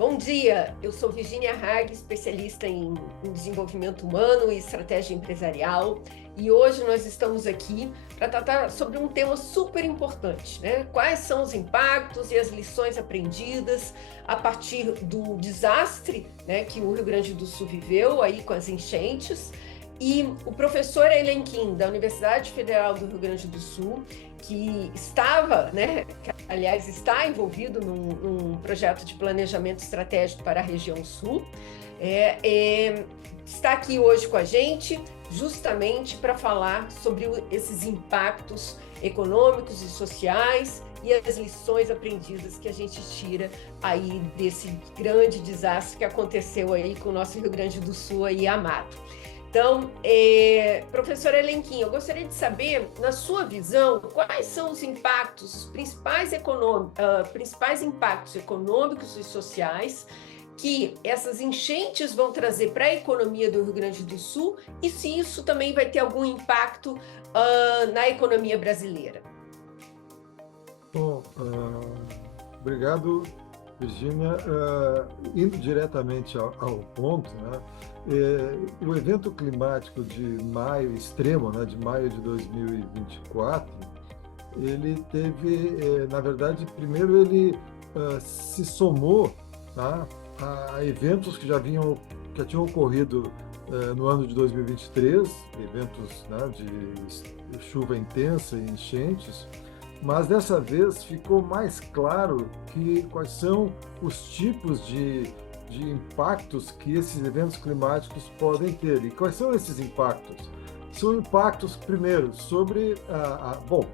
Bom dia, eu sou Virginia Hag, especialista em desenvolvimento humano e estratégia empresarial, e hoje nós estamos aqui para tratar sobre um tema super importante, né? Quais são os impactos e as lições aprendidas a partir do desastre, né, que o Rio Grande do Sul viveu aí com as enchentes. E o professor Elenquim, da Universidade Federal do Rio Grande do Sul, que estava, né, que, aliás, está envolvido num projeto de planejamento estratégico para a região sul, está aqui hoje com a gente justamente para falar sobre esses impactos econômicos e sociais e as lições aprendidas que a gente tira aí desse grande desastre que aconteceu aí com o nosso Rio Grande do Sul aí amado. Então, professor Elenquim, eu gostaria de saber, na sua visão, quais são os impactos, principais impactos econômicos e sociais que essas enchentes vão trazer para a economia do Rio Grande do Sul e se isso também vai ter algum impacto na economia brasileira. Bom, obrigado, Virginia. Indo diretamente ao ponto, né? O evento climático de maio extremo, né, de maio de 2024, ele teve, na verdade, primeiro ele se somou, tá, a eventos que já tinham ocorrido no ano de 2023, eventos, né, de chuva intensa e enchentes. Mas dessa vez ficou mais claro quais são os tipos de impactos que esses eventos climáticos podem ter. E quais são esses impactos? São impactos, primeiro,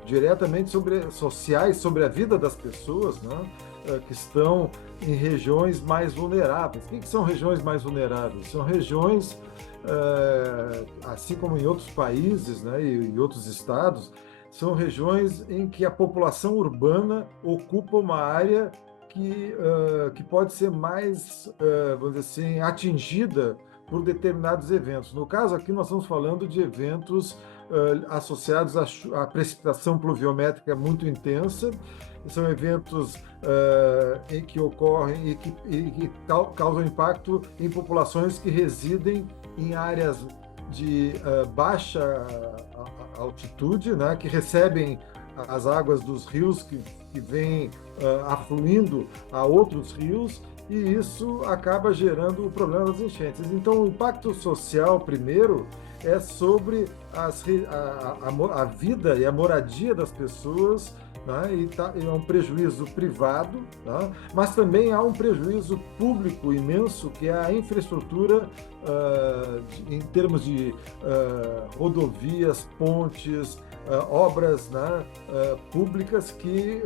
diretamente sociais, sobre a vida das pessoas, né, que estão em regiões mais vulneráveis. O que são regiões mais vulneráveis? São regiões, assim como em outros países, né, e outros estados, são regiões em que a população urbana ocupa uma área que pode ser mais, vamos dizer assim, atingida por determinados eventos. No caso aqui, nós estamos falando de eventos associados à precipitação pluviométrica muito intensa. São eventos em que ocorrem e que causam impacto em populações que residem em áreas de baixa altitude, né, que recebem as águas dos rios que vêm afluindo a outros rios, e isso acaba gerando o problema das enchentes. Então, o impacto social, primeiro, é sobre a vida e a moradia das pessoas, né, e é um prejuízo privado, né, mas também há um prejuízo público imenso, que é a infraestrutura em termos de rodovias, pontes, obras, né, públicas que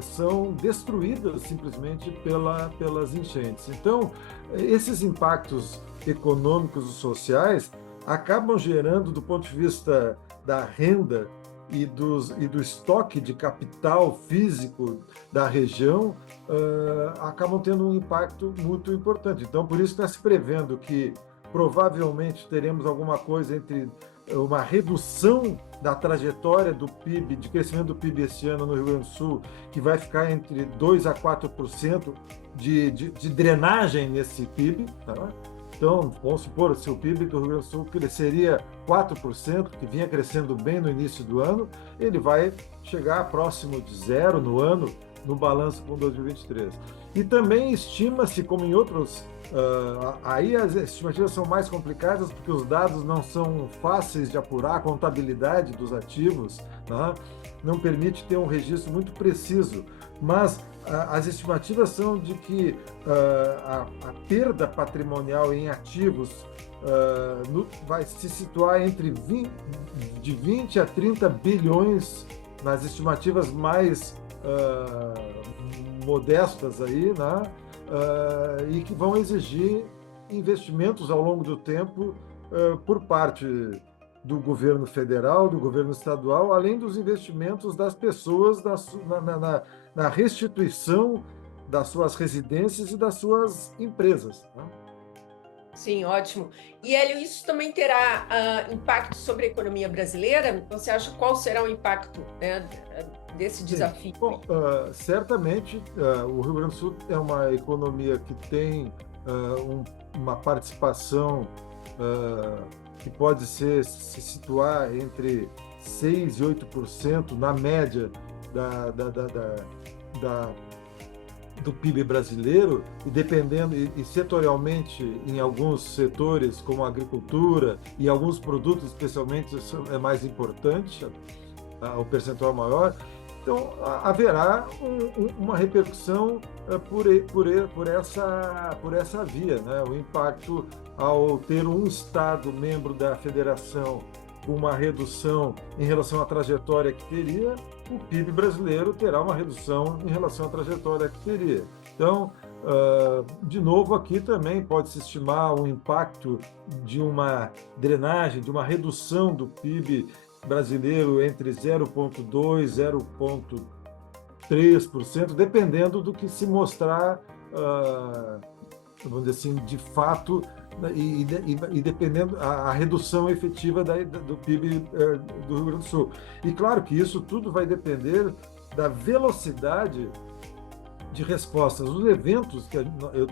são destruídas simplesmente pelas enchentes. Então, esses impactos econômicos e sociais acabam gerando, do ponto de vista da renda e do estoque de capital físico da região, acabam tendo um impacto muito importante. Então, por isso está se prevendo que provavelmente teremos alguma coisa entre uma redução da trajetória do PIB, de crescimento do PIB esse ano no Rio Grande do Sul, que vai ficar entre 2% a 4% de drenagem nesse PIB, tá? Então, vamos supor, se o PIB do Rio Grande do Sul cresceria 4%, que vinha crescendo bem no início do ano, ele vai chegar próximo de zero no ano, no balanço com 2023. E também estima-se, como em outros, aí as estimativas são mais complicadas, porque os dados não são fáceis de apurar, a contabilidade dos ativos, né, não permite ter um registro muito preciso, mas as estimativas são de que a perda patrimonial em ativos vai se situar entre de 20 a 30 bilhões nas estimativas mais modestas aí, né? E que vão exigir investimentos ao longo do tempo por parte do governo federal, do governo estadual, além dos investimentos das pessoas na restituição das suas residências e das suas empresas, né? Sim, ótimo. E, Hélio, isso também terá impacto sobre a economia brasileira? Você acha qual será o impacto, né, desse Sim. desafio? Bom, certamente o Rio Grande do Sul é uma economia que tem uma participação que pode se situar entre 6% e 8% na média da, da, da, da, da do PIB brasileiro, e dependendo, e setorialmente em alguns setores, como a agricultura e alguns produtos especialmente, isso é mais importante, o percentual maior. Então, haverá uma repercussão por essa via, né? O impacto ao ter um Estado membro da federação com uma redução em relação à trajetória que teria, o PIB brasileiro terá uma redução em relação à trajetória que teria. Então, de novo, aqui também pode-se estimar um impacto de uma drenagem, de uma redução do PIB brasileiro entre 0,2% e 0,3%, dependendo do que se mostrar, vamos dizer assim, de fato, e dependendo a redução efetiva do PIB do Rio Grande do Sul. E claro que isso tudo vai depender da velocidade de respostas. Os eventos que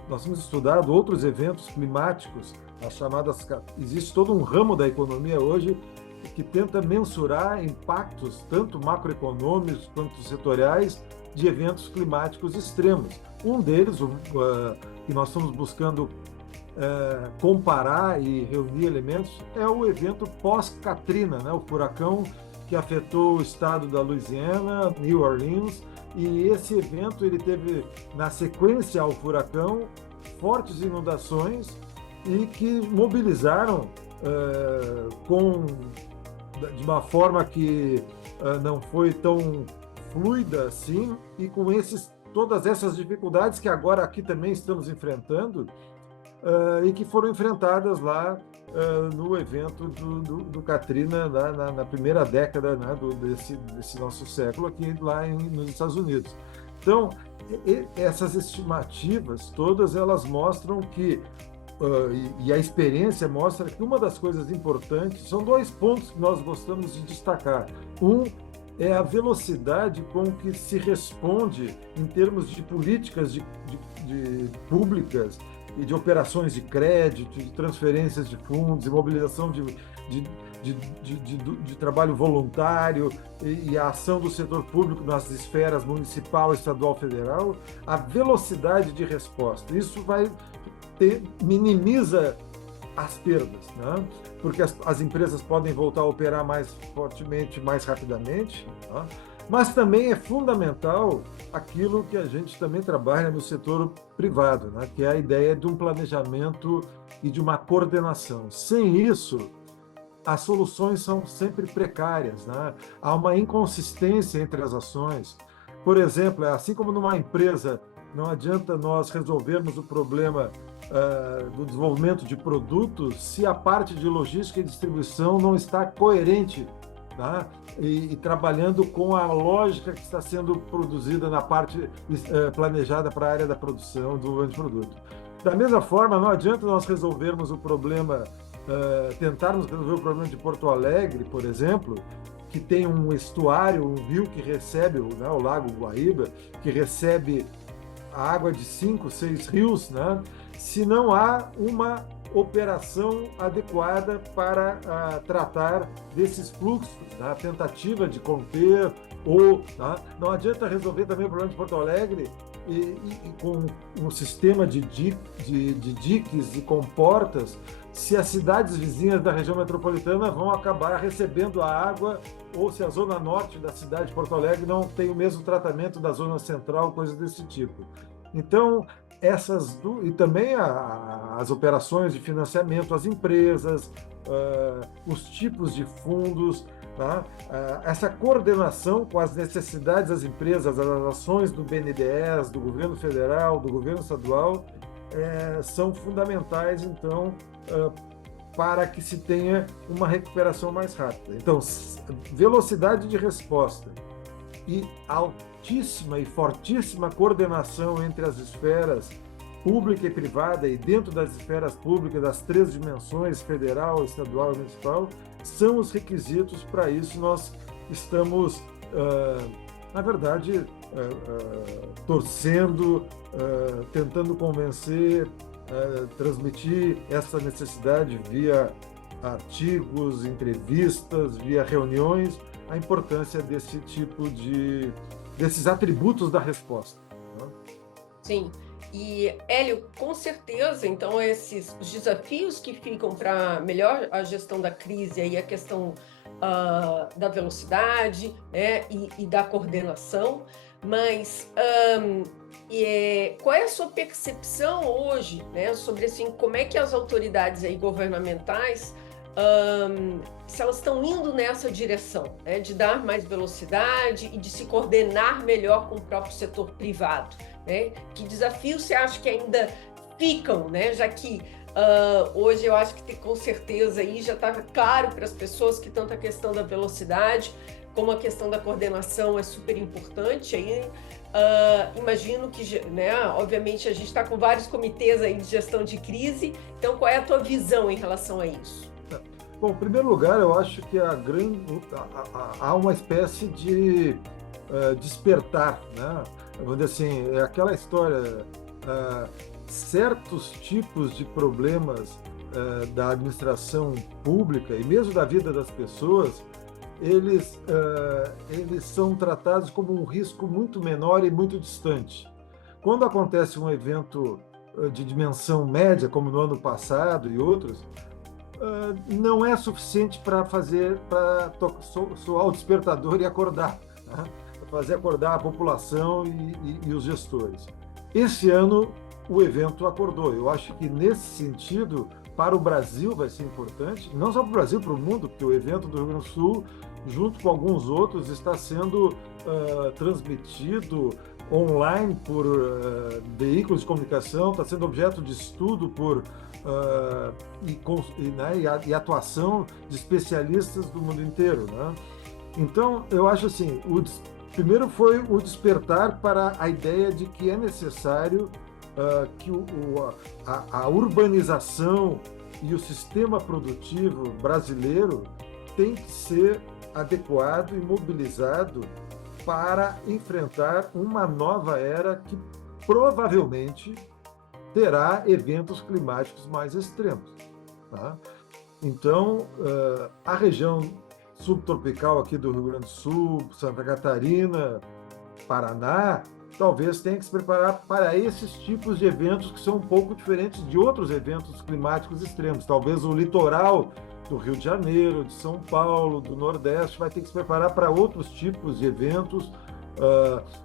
nós temos estudado, outros eventos climáticos, as chamadas, existe todo um ramo da economia hoje que tenta mensurar impactos tanto macroeconômicos quanto setoriais de eventos climáticos extremos. Um deles, que nós estamos buscando comparar e reunir elementos, é o evento pós-Katrina, né? O furacão que afetou o estado da Louisiana, New Orleans, e esse evento ele teve, na sequência ao furacão, fortes inundações e que mobilizaram de uma forma que não foi tão fluida assim, e com todas essas dificuldades que agora aqui também estamos enfrentando, e que foram enfrentadas lá no evento do Katrina, na primeira década, né, desse nosso século, aqui lá nos Estados Unidos. Então, essas estimativas todas, elas mostram que e a experiência mostra que uma das coisas importantes são dois pontos que nós gostamos de destacar. Um é a velocidade com que se responde em termos de políticas de públicas e de operações de crédito, de transferências de fundos, de mobilização de trabalho voluntário e a ação do setor público nas esferas municipal, estadual, federal, a velocidade de resposta. Isso minimiza as perdas, né? Porque as empresas podem voltar a operar mais fortemente, mais rapidamente, né? Mas também é fundamental aquilo que a gente também trabalha no setor privado, né? Que é a ideia de um planejamento e de uma coordenação. Sem isso, as soluções são sempre precárias, né? Há uma inconsistência entre as ações. Por exemplo, assim como numa empresa, não adianta nós resolvermos o problema do desenvolvimento de produtos se a parte de logística e distribuição não está coerente, tá? E trabalhando com a lógica que está sendo produzida na parte planejada para a área da produção, desenvolvimento de produto. Da mesma forma, não adianta nós resolvermos o problema, tentarmos resolver o problema de Porto Alegre, por exemplo, que tem um estuário, um rio que recebe, né, o Lago Guaíba, que recebe a água de 5, 6 rios, né, se não há uma operação adequada para tratar desses fluxos, tá? Tentativa de conter, tá? Não adianta resolver também o problema de Porto Alegre e com um sistema de diques e comportas, se as cidades vizinhas da região metropolitana vão acabar recebendo a água, ou se a zona norte da cidade de Porto Alegre não tem o mesmo tratamento da zona central, coisas desse tipo. Então, e também as operações de financiamento às empresas, os tipos de fundos, tá? Essa coordenação com as necessidades das empresas, as ações do BNDES, do governo federal, do governo estadual, são fundamentais, então, para que se tenha uma recuperação mais rápida. Então, velocidade de resposta e altíssima e fortíssima coordenação entre as esferas pública e privada, e dentro das esferas públicas, das 3 dimensões, federal, estadual e municipal, são os requisitos. Para isso nós estamos na verdade, torcendo, tentando convencer, transmitir essa necessidade via artigos, entrevistas, via reuniões, a importância desse tipo desses atributos da resposta, né? Sim. E, Hélio, com certeza, então, esses os desafios que ficam para melhor a gestão da crise, aí a questão da velocidade, né, e da coordenação, mas qual é a sua percepção hoje, né, sobre assim, como é que as autoridades aí governamentais, se elas estão indo nessa direção, né, de dar mais velocidade e de se coordenar melhor com o próprio setor privado, né? Que desafios você acha que ainda ficam, né? Já que hoje eu acho que com certeza aí já está claro para as pessoas que tanto a questão da velocidade como a questão da coordenação é super importante. Aí imagino que, né? Obviamente a gente está com vários comitês aí de gestão de crise. Então, qual é a tua visão em relação a isso? Bom, em primeiro lugar, eu acho que há uma espécie de despertar, né? Vamos dizer assim, é aquela história, certos tipos de problemas da administração pública e mesmo da vida das pessoas, eles são tratados como um risco muito menor e muito distante. Quando acontece um evento de dimensão média, como no ano passado e outros, não é suficiente para soar o despertador e acordar, né? Fazer acordar a população e os gestores. Esse ano, o evento acordou. Eu acho que, nesse sentido, para o Brasil vai ser importante, não só para o Brasil, para o mundo, porque o evento do Rio Grande do Sul, junto com alguns outros, está sendo transmitido online por veículos de comunicação, está sendo objeto de estudo e atuação de especialistas do mundo inteiro, né? Então, eu acho assim, primeiro foi o despertar para a ideia de que é necessário que a urbanização e o sistema produtivo brasileiro tem que ser adequado e mobilizado para enfrentar uma nova era que provavelmente terá eventos climáticos mais extremos, tá? Então, a região subtropical aqui do Rio Grande do Sul, Santa Catarina, Paraná, talvez tenha que se preparar para esses tipos de eventos que são um pouco diferentes de outros eventos climáticos extremos. Talvez o litoral do Rio de Janeiro, de São Paulo, do Nordeste, vai ter que se preparar para outros tipos de eventos.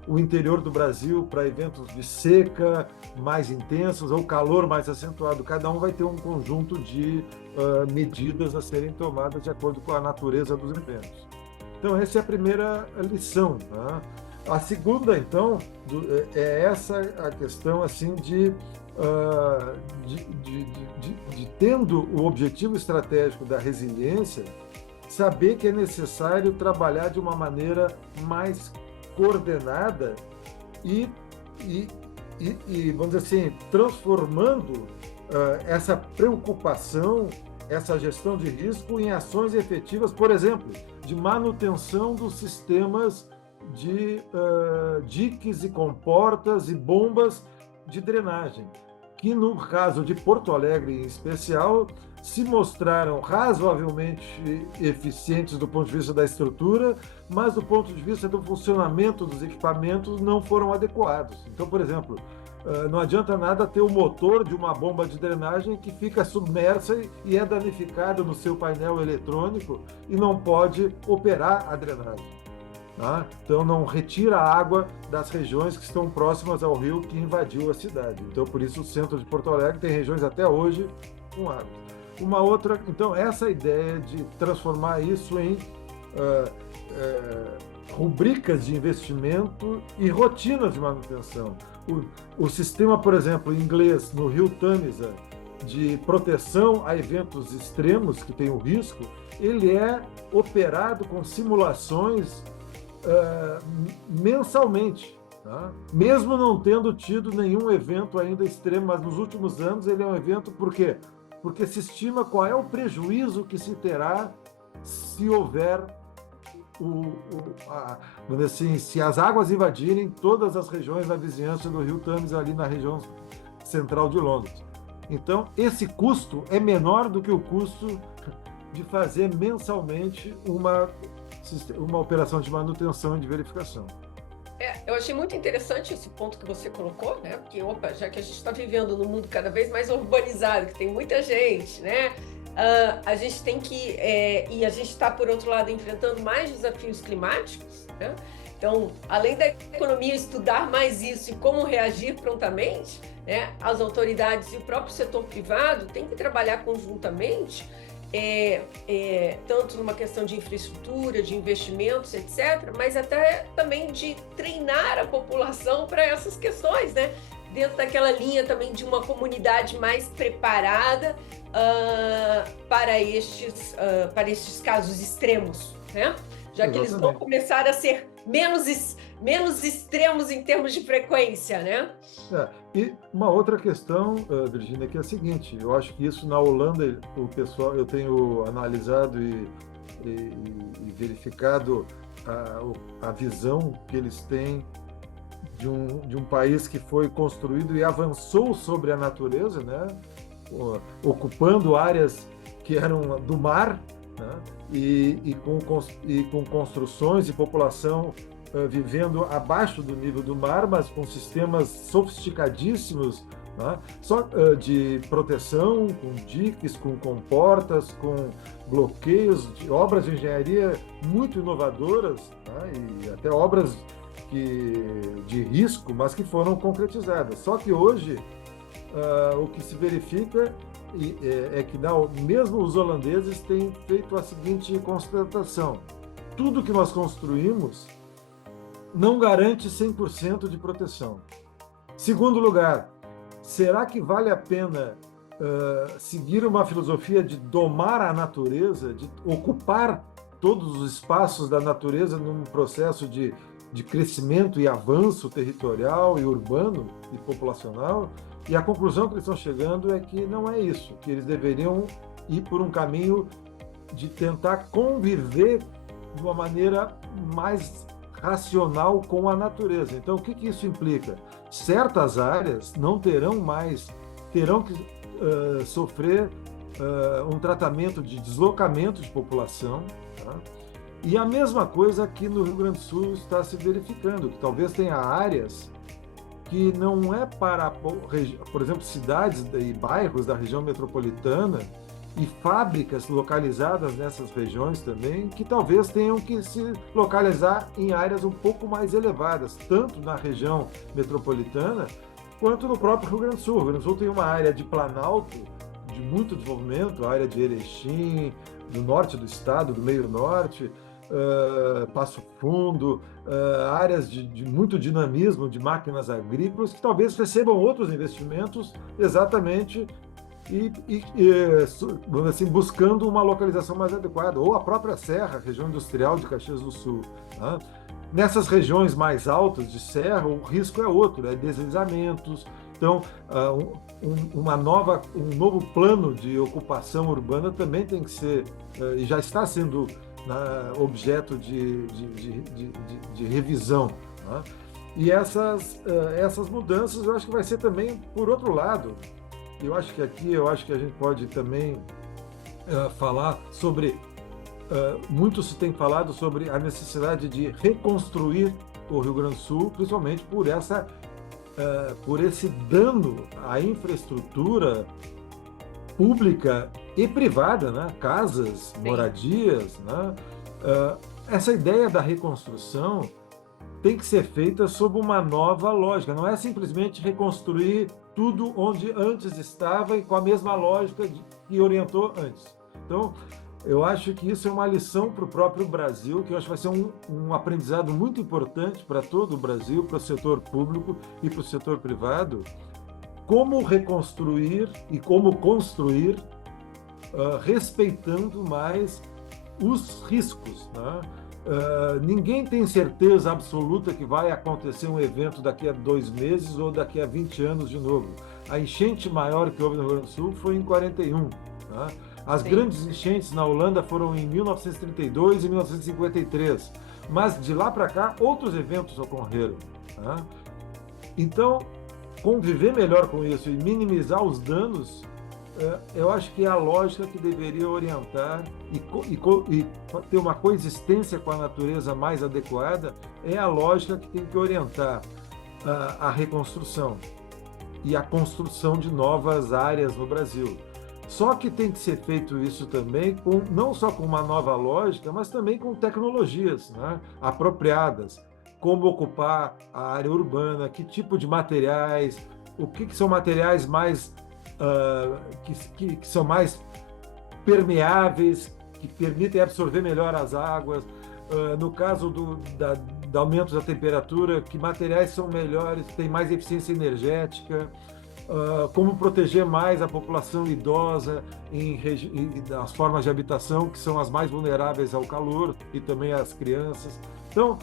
O interior do Brasil para eventos de seca mais intensos ou calor mais acentuado. Cada um vai ter um conjunto de medidas a serem tomadas de acordo com a natureza dos eventos. Então, essa é a primeira lição, né? A segunda, então, é essa a questão assim de tendo o objetivo estratégico da resiliência, saber que é necessário trabalhar de uma maneira mais coordenada e vamos dizer assim, transformando essa preocupação, essa gestão de risco em ações efetivas, por exemplo, de manutenção dos sistemas de diques e comportas e bombas de drenagem, que no caso de Porto Alegre em especial, se mostraram razoavelmente eficientes do ponto de vista da estrutura, mas do ponto de vista do funcionamento dos equipamentos não foram adequados. Então, por exemplo, não adianta nada ter o motor de uma bomba de drenagem que fica submersa e é danificado no seu painel eletrônico e não pode operar a drenagem, tá? Então, não retira a água das regiões que estão próximas ao rio que invadiu a cidade. Então, por isso, o centro de Porto Alegre tem regiões até hoje com água. Uma outra, então, essa ideia de transformar isso em rubricas de investimento e rotinas de manutenção. O sistema, por exemplo, inglês no Rio Tamisa, de proteção a eventos extremos que tem o risco, ele é operado com simulações mensalmente, tá? Mesmo não tendo tido nenhum evento ainda extremo, mas nos últimos anos ele é um evento, por quê? Porque se estima qual é o prejuízo que se terá se houver vamos dizer assim, se as águas invadirem todas as regiões na vizinhança do Rio Thames, ali na região central de Londres. Então, esse custo é menor do que o custo de fazer mensalmente uma operação de manutenção e de verificação. Eu achei muito interessante esse ponto que você colocou, né? Porque, opa, já que a gente está vivendo num mundo cada vez mais urbanizado, que tem muita gente, né? A gente tem que, e a gente está, por outro lado, enfrentando mais desafios climáticos, né? Então, além da economia estudar mais isso e como reagir prontamente, né? As autoridades e o próprio setor privado têm que trabalhar conjuntamente, tanto numa questão de infraestrutura, de investimentos, etc., mas até também de treinar a população para essas questões, né? Dentro daquela linha também de uma comunidade mais preparada para estes casos extremos, né? Já que eles vão começar a ser menos extremos em termos de frequência, né? E uma outra questão, Virginia, que é a seguinte: eu acho que isso na Holanda, o pessoal, eu tenho analisado e verificado a visão que eles têm de um país que foi construído e avançou sobre a natureza, né? Ocupando áreas que eram do mar, né? e com construções e população vivendo abaixo do nível do mar, mas com sistemas sofisticadíssimos, né? Só de proteção, com diques, com comportas, com bloqueios, de obras de engenharia muito inovadoras, né? E até obras de risco, mas que foram concretizadas. Só que hoje o que se verifica é que mesmo os holandeses têm feito a seguinte constatação: tudo que nós construímos não garante 100% de proteção. Segundo lugar, será que vale a pena seguir uma filosofia de domar a natureza, de ocupar todos os espaços da natureza num processo de crescimento e avanço territorial e urbano e populacional? E a conclusão que eles estão chegando é que não é isso, que eles deveriam ir por um caminho de tentar conviver de uma maneira mais racional com a natureza. Então, o que isso implica? Certas áreas não terão que sofrer um tratamento de deslocamento de população, tá? E a mesma coisa aqui no Rio Grande do Sul está se verificando, que talvez tenha áreas que não é para, por exemplo, cidades e bairros da região metropolitana e fábricas localizadas nessas regiões também, que talvez tenham que se localizar em áreas um pouco mais elevadas, tanto na região metropolitana quanto no próprio Rio Grande do Sul. O Rio Grande do Sul tem uma área de planalto de muito desenvolvimento, a área de Erechim, do norte do estado, do meio norte, Passo Fundo, áreas de muito dinamismo de máquinas agrícolas que talvez recebam outros investimentos exatamente assim, buscando uma localização mais adequada, ou a própria Serra, região industrial de Caxias do Sul, né? Nessas regiões mais altas de serra, o risco é outro, é deslizamentos. Então, um novo plano de ocupação urbana também tem que ser, e já está sendo objeto de revisão, né? E essas mudanças eu acho que vai ser também por outro lado. Eu acho que a gente pode também falar sobre, muito se tem falado sobre a necessidade de reconstruir o Rio Grande do Sul, principalmente por esse dano à infraestrutura pública e privada, né? Casas, moradias, né? Essa ideia da reconstrução tem que ser feita sob uma nova lógica, não é simplesmente reconstruir tudo onde antes estava e com a mesma lógica que orientou antes. Então, eu acho que isso é uma lição para o próprio Brasil, que eu acho que vai ser um aprendizado muito importante para todo o Brasil, para o setor público e para o setor privado, como reconstruir e como construir, respeitando mais os riscos, né? Ninguém tem certeza absoluta que vai acontecer um evento daqui a 2 meses ou daqui a 20 anos de novo. A enchente maior que houve no Rio Grande do Sul foi em 41, né? As Sim. grandes enchentes na Holanda foram em 1932 e 1953, mas de lá para cá outros eventos ocorreram, né? Então, conviver melhor com isso e minimizar os danos, eu acho que é a lógica que deveria orientar e ter uma coexistência com a natureza mais adequada, é a lógica que tem que orientar a reconstrução e a construção de novas áreas no Brasil. Só que tem que ser feito isso também não só com uma nova lógica, mas também com tecnologias, né, apropriadas. Como ocupar a área urbana, que tipo de materiais, o que são materiais mais que são mais permeáveis, que permitem absorver melhor as águas. No caso do aumento da temperatura, que materiais são melhores, têm mais eficiência energética. Como proteger mais a população idosa nas formas de habitação, que são as mais vulneráveis ao calor, e também as crianças. Então,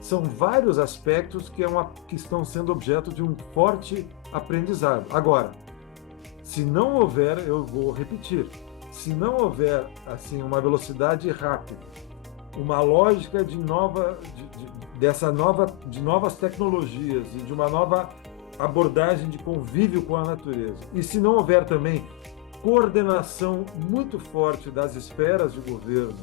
são vários aspectos que estão sendo objeto de um forte aprendizado. Agora, se não houver, eu vou repetir, se não houver assim uma velocidade rápida, uma lógica de novas tecnologias e de uma nova abordagem de convívio com a natureza, e se não houver também coordenação muito forte das esferas de governo,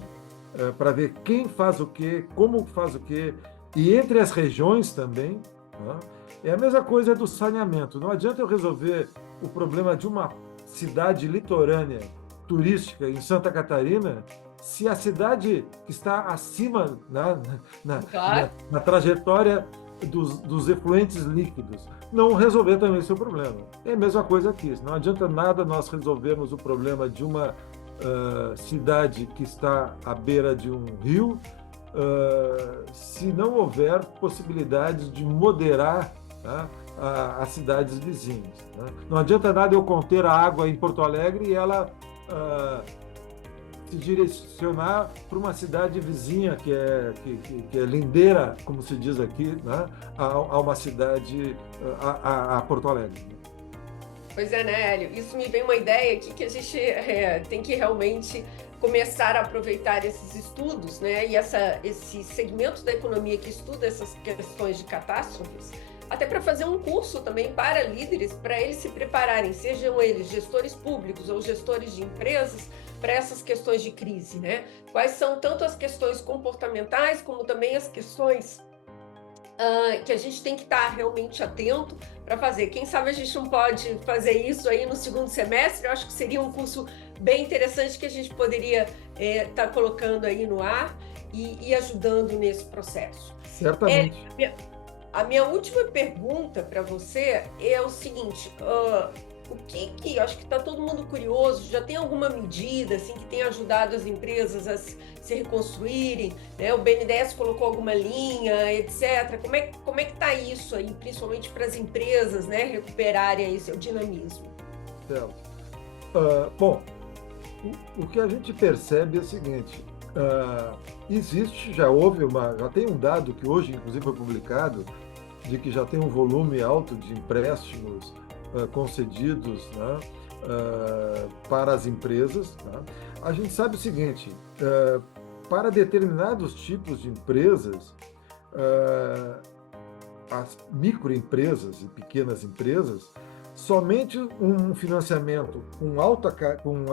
para ver quem faz o quê, como faz o quê, e entre as regiões também, né? É a mesma coisa do saneamento. Não adianta eu resolver o problema de uma cidade litorânea turística em Santa Catarina se a cidade que está acima Claro. na trajetória dos efluentes líquidos não resolver também o seu problema. É a mesma coisa aqui. Não adianta nada nós resolvermos o problema de uma cidade que está à beira de um rio, se não houver possibilidades de moderar, tá, as cidades vizinhas, né? Não adianta nada eu conter a água em Porto Alegre e ela se direcionar para uma cidade vizinha que é lindeira, como se diz aqui, né, a uma cidade, a Porto Alegre. Pois é, né, Hélio? Isso me vem uma ideia aqui que a gente tem que realmente começar a aproveitar esses estudos, né? E esse segmento da economia que estuda essas questões de catástrofes, até para fazer um curso também para líderes, para eles se prepararem, sejam eles gestores públicos ou gestores de empresas, para essas questões de crise, né? Quais são tanto as questões comportamentais, como também as questões que a gente tem que estar realmente atento para fazer. Quem sabe a gente não pode fazer isso aí no segundo semestre? Eu acho que seria um curso bem interessante que a gente poderia estar colocando aí no ar e ajudando nesse processo. Certamente. A minha última pergunta para você é o seguinte: o que eu acho que está todo mundo curioso, já tem alguma medida assim, que tem ajudado as empresas a se reconstruírem, né? O BNDES colocou alguma linha, etc. Como é que está isso aí, principalmente para as empresas, né, recuperarem aí seu dinamismo? Bom, o que a gente percebe é o seguinte: já tem um dado que hoje, inclusive, foi publicado, de que já tem um volume alto de empréstimos concedidos, né, para as empresas, né? A gente sabe o seguinte: para determinados tipos de empresas, as microempresas e pequenas empresas, somente um financiamento com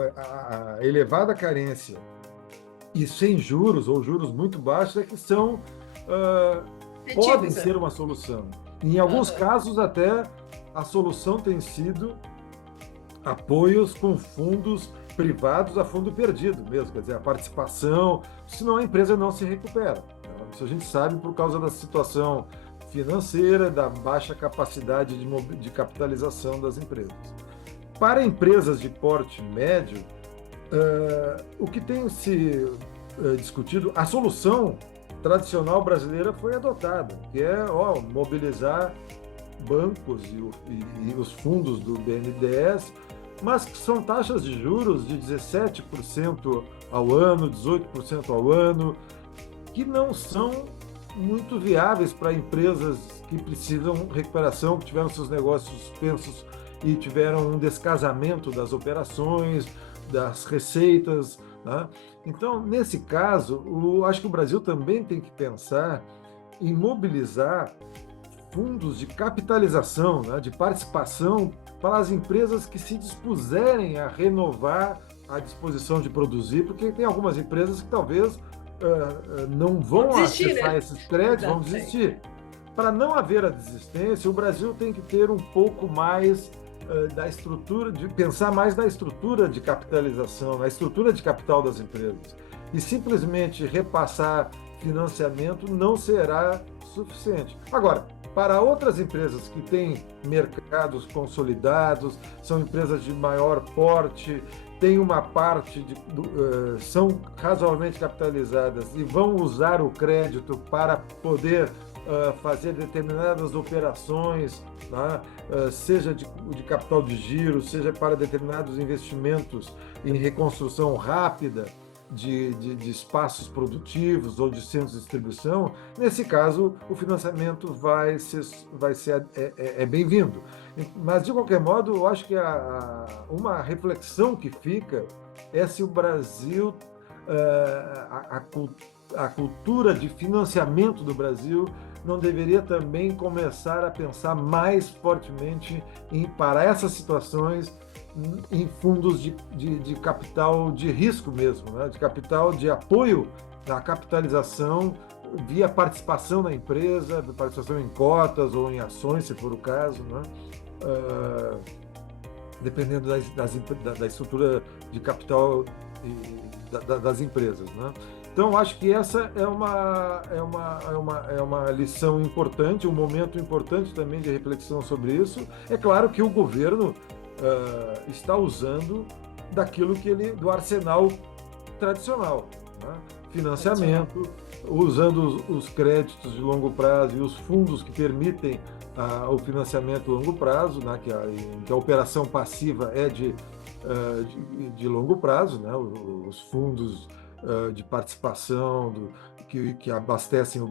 elevada carência e sem juros ou juros muito baixos podem ser uma solução. Em alguns casos, até a solução tem sido apoios com fundos privados a fundo perdido mesmo, quer dizer, a participação, senão a empresa não se recupera. Isso a gente sabe por causa da situação financeira, da baixa capacidade de capitalização das empresas. Para empresas de porte médio, o que tem se discutido, a solução tradicional brasileira foi adotada, que é mobilizar bancos e os fundos do BNDES, mas que são taxas de juros de 17% ao ano, 18% ao ano, que não são muito viáveis para empresas que precisam recuperação, que tiveram seus negócios suspensos e tiveram um descasamento das operações, das receitas, né? Então, nesse caso, acho que o Brasil também tem que pensar em mobilizar fundos de capitalização, né, de participação para as empresas que se dispuserem a renovar a disposição de produzir, porque tem algumas empresas que talvez não vão desistir, acessar né? esses créditos, vão desistir. Para não haver a desistência, o Brasil tem que ter um pouco mais da estrutura, de pensar mais na estrutura de capitalização, na estrutura de capital das empresas. E simplesmente repassar financiamento não será suficiente. Agora, para outras empresas que têm mercados consolidados, são empresas de maior porte, têm uma parte são razoavelmente capitalizadas e vão usar o crédito para poder fazer determinadas operações, né? Seja de capital de giro, seja para determinados investimentos em reconstrução rápida de espaços produtivos ou de centros de distribuição. Nesse caso, o financiamento vai ser bem-vindo. Mas, de qualquer modo, eu acho que uma reflexão que fica é se o Brasil, a cultura de financiamento do Brasil não deveria também começar a pensar mais fortemente para essas situações em fundos de capital de risco mesmo, né? De capital de apoio à capitalização via participação na empresa, participação em cotas ou em ações, se for o caso, né? Dependendo da estrutura de capital das empresas, né? Então, acho que essa é uma lição importante, um momento importante também de reflexão sobre isso. É claro que o governo está usando do arsenal tradicional, né? Financiamento, usando os créditos de longo prazo e os fundos que permitem o financiamento a longo prazo, né? Que a operação passiva é de longo prazo, né? Os fundos de participação que abastecem o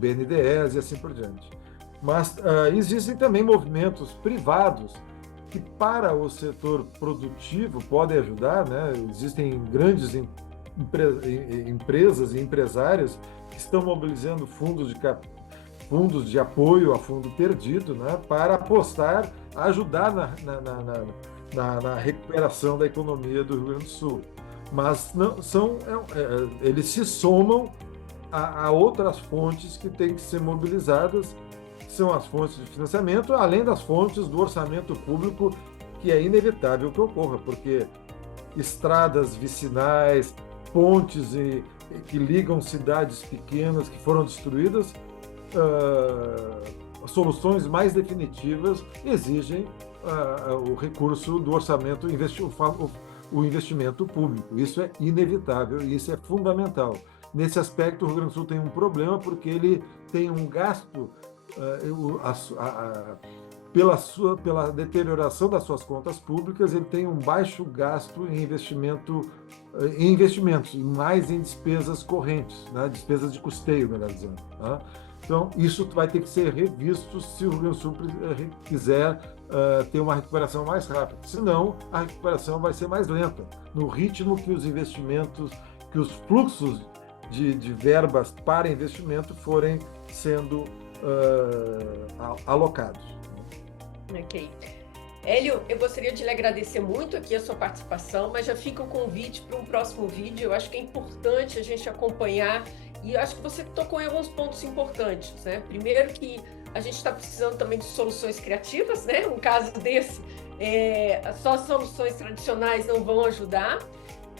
BNDES e assim por diante. Mas existem também movimentos privados que para o setor produtivo podem ajudar, né? Existem grandes empresas e empresários que estão mobilizando fundos de apoio a fundo perdido, né? Para ajudar na recuperação da economia do Rio Grande do Sul. Mas não, eles se somam a outras fontes que têm que ser mobilizadas, são as fontes de financiamento, além das fontes do orçamento público, que é inevitável que ocorra, porque estradas vicinais, pontes que ligam cidades pequenas que foram destruídas, soluções mais definitivas exigem o recurso do orçamento, o investimento público. Isso é inevitável e isso é fundamental. Nesse aspecto, o Rio Grande do Sul tem um problema porque ele tem um gasto pela deterioração das suas contas públicas, ele tem um baixo gasto em investimentos, mais em despesas correntes, né? Despesas de custeio, melhor dizendo, né? Então, isso vai ter que ser revisto se o Rio Grande do Sul quiser ter uma recuperação mais rápida. Senão, a recuperação vai ser mais lenta, no ritmo que os investimentos, que os fluxos de verbas para investimento forem sendo alocados. Ok. Hélio, eu gostaria de lhe agradecer muito aqui a sua participação, mas já fica o convite para um próximo vídeo. Eu acho que é importante a gente acompanhar e eu acho que você tocou em alguns pontos importantes, né? Primeiro que a gente está precisando também de soluções criativas, né? Um caso desse, só soluções tradicionais não vão ajudar.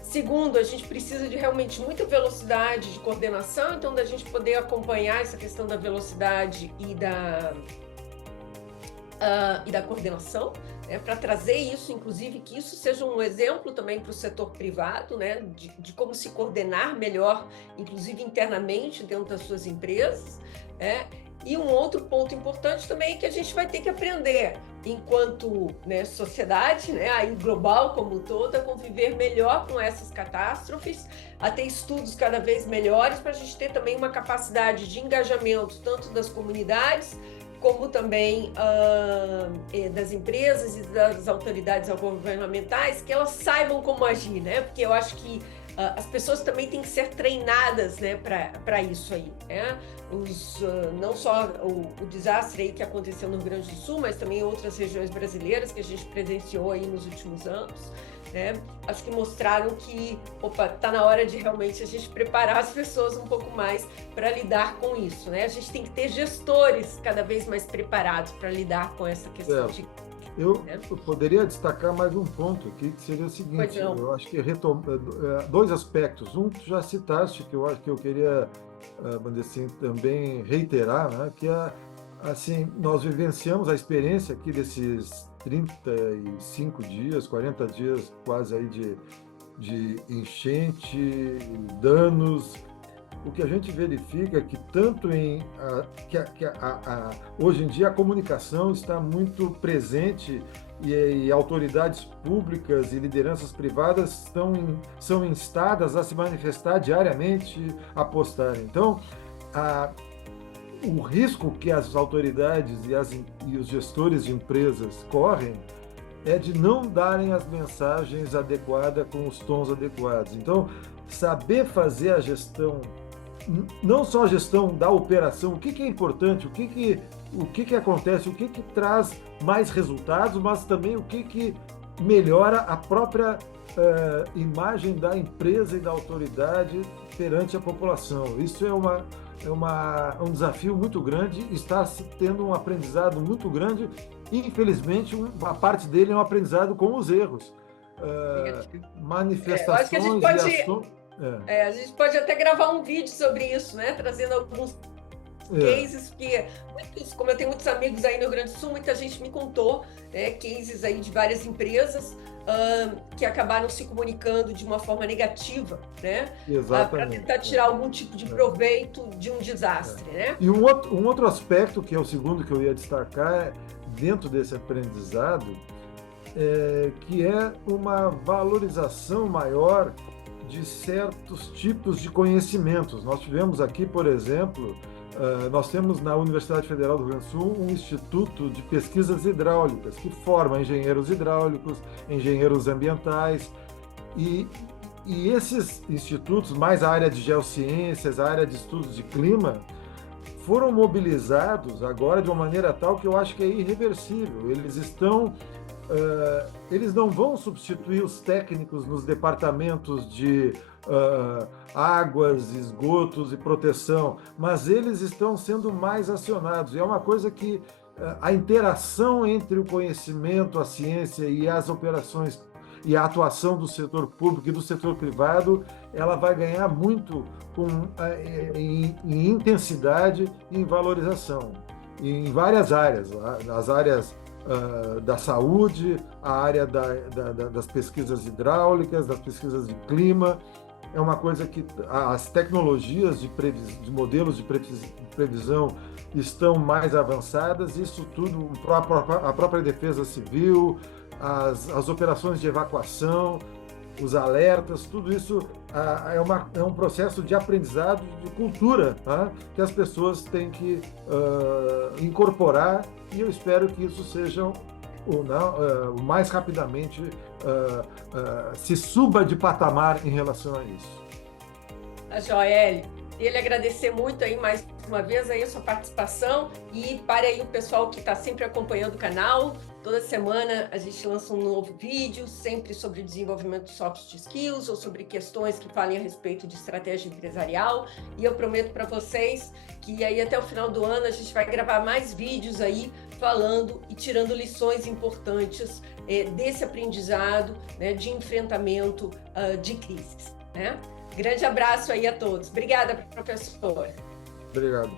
Segundo, a gente precisa de realmente muita velocidade de coordenação, então da gente poder acompanhar essa questão da velocidade e da coordenação, né, para trazer isso, inclusive, que isso seja um exemplo também para o setor privado, né, de como se coordenar melhor, inclusive internamente dentro das suas empresas, né? E um outro ponto importante também é que a gente vai ter que aprender, enquanto, né, sociedade, né, aí global como um todo, a conviver melhor com essas catástrofes, a ter estudos cada vez melhores para a gente ter também uma capacidade de engajamento tanto das comunidades como também das empresas e das autoridades governamentais, que elas saibam como agir, né? Porque eu acho que as pessoas também têm que ser treinadas, né, para isso aí, né? Não só o desastre aí que aconteceu no Rio Grande do Sul, mas também outras regiões brasileiras que a gente presenciou aí nos últimos anos, né? Acho que mostraram que, tá na hora de realmente a gente preparar as pessoas um pouco mais para lidar com isso, né? A gente tem que ter gestores cada vez mais preparados para lidar com essa questão de... Eu poderia destacar mais um ponto aqui, que seria o seguinte: eu acho que dois aspectos. Um que já citaste, que eu acho que eu queria, vamos dizer assim, também reiterar, né? Que assim, nós vivenciamos a experiência aqui desses 35 dias, 40 dias quase aí de enchente, danos. O que a gente verifica é que tanto hoje em dia a comunicação está muito presente e autoridades públicas e lideranças privadas são instadas a se manifestar diariamente, a postarem. Então, o risco que as autoridades e os gestores de empresas correm é de não darem as mensagens adequadas com os tons adequados. Então, saber fazer a gestão, não só a gestão da operação, o que é importante, o que acontece, o que traz mais resultados, mas também o que melhora a própria imagem da empresa e da autoridade perante a população. Isso é um desafio muito grande, está se tendo um aprendizado muito grande. Infelizmente, uma parte dele é um aprendizado com os erros. Manifestações acho que a gente pode... a gente pode até gravar um vídeo sobre isso, né? Trazendo alguns cases, porque, como eu tenho muitos amigos aí no Rio Grande do Sul, muita gente me contou, né, cases aí de várias empresas que acabaram se comunicando de uma forma negativa, né? Para tentar tirar algum tipo de proveito de um desastre, né? E um outro aspecto, que é o segundo que eu ia destacar, dentro desse aprendizado, que é uma valorização maior de certos tipos de conhecimentos. Nós tivemos aqui, por exemplo, nós temos na Universidade Federal do Rio Grande do Sul um instituto de pesquisas hidráulicas que forma engenheiros hidráulicos, engenheiros ambientais e esses institutos, mais a área de geociências, a área de estudos de clima, foram mobilizados agora de uma maneira tal que eu acho que é irreversível. Eles não vão substituir os técnicos nos departamentos de águas, esgotos e proteção, mas eles estão sendo mais acionados. E é uma coisa que a interação entre o conhecimento, a ciência e as operações e a atuação do setor público e do setor privado, ela vai ganhar muito em intensidade e em valorização, em várias áreas, as áreas da saúde, a área das pesquisas hidráulicas, das pesquisas de clima. É uma coisa que as tecnologias de modelos de previsão estão mais avançadas, isso tudo, a própria defesa civil, as operações de evacuação, os alertas, tudo isso é um processo de aprendizado, de cultura, tá? Que as pessoas têm que incorporar, e eu espero que isso seja o mais rapidamente se suba de patamar em relação a isso. Joel, ele agradecer muito aí mais uma vez aí a sua participação e para aí o pessoal que está sempre acompanhando o canal. Toda semana a gente lança um novo vídeo, sempre sobre desenvolvimento de soft skills ou sobre questões que falem a respeito de estratégia empresarial. E eu prometo para vocês que aí até o final do ano a gente vai gravar mais vídeos aí falando e tirando lições importantes desse aprendizado, né, de enfrentamento de crises, né? Grande abraço aí a todos. Obrigada, professora. Obrigado.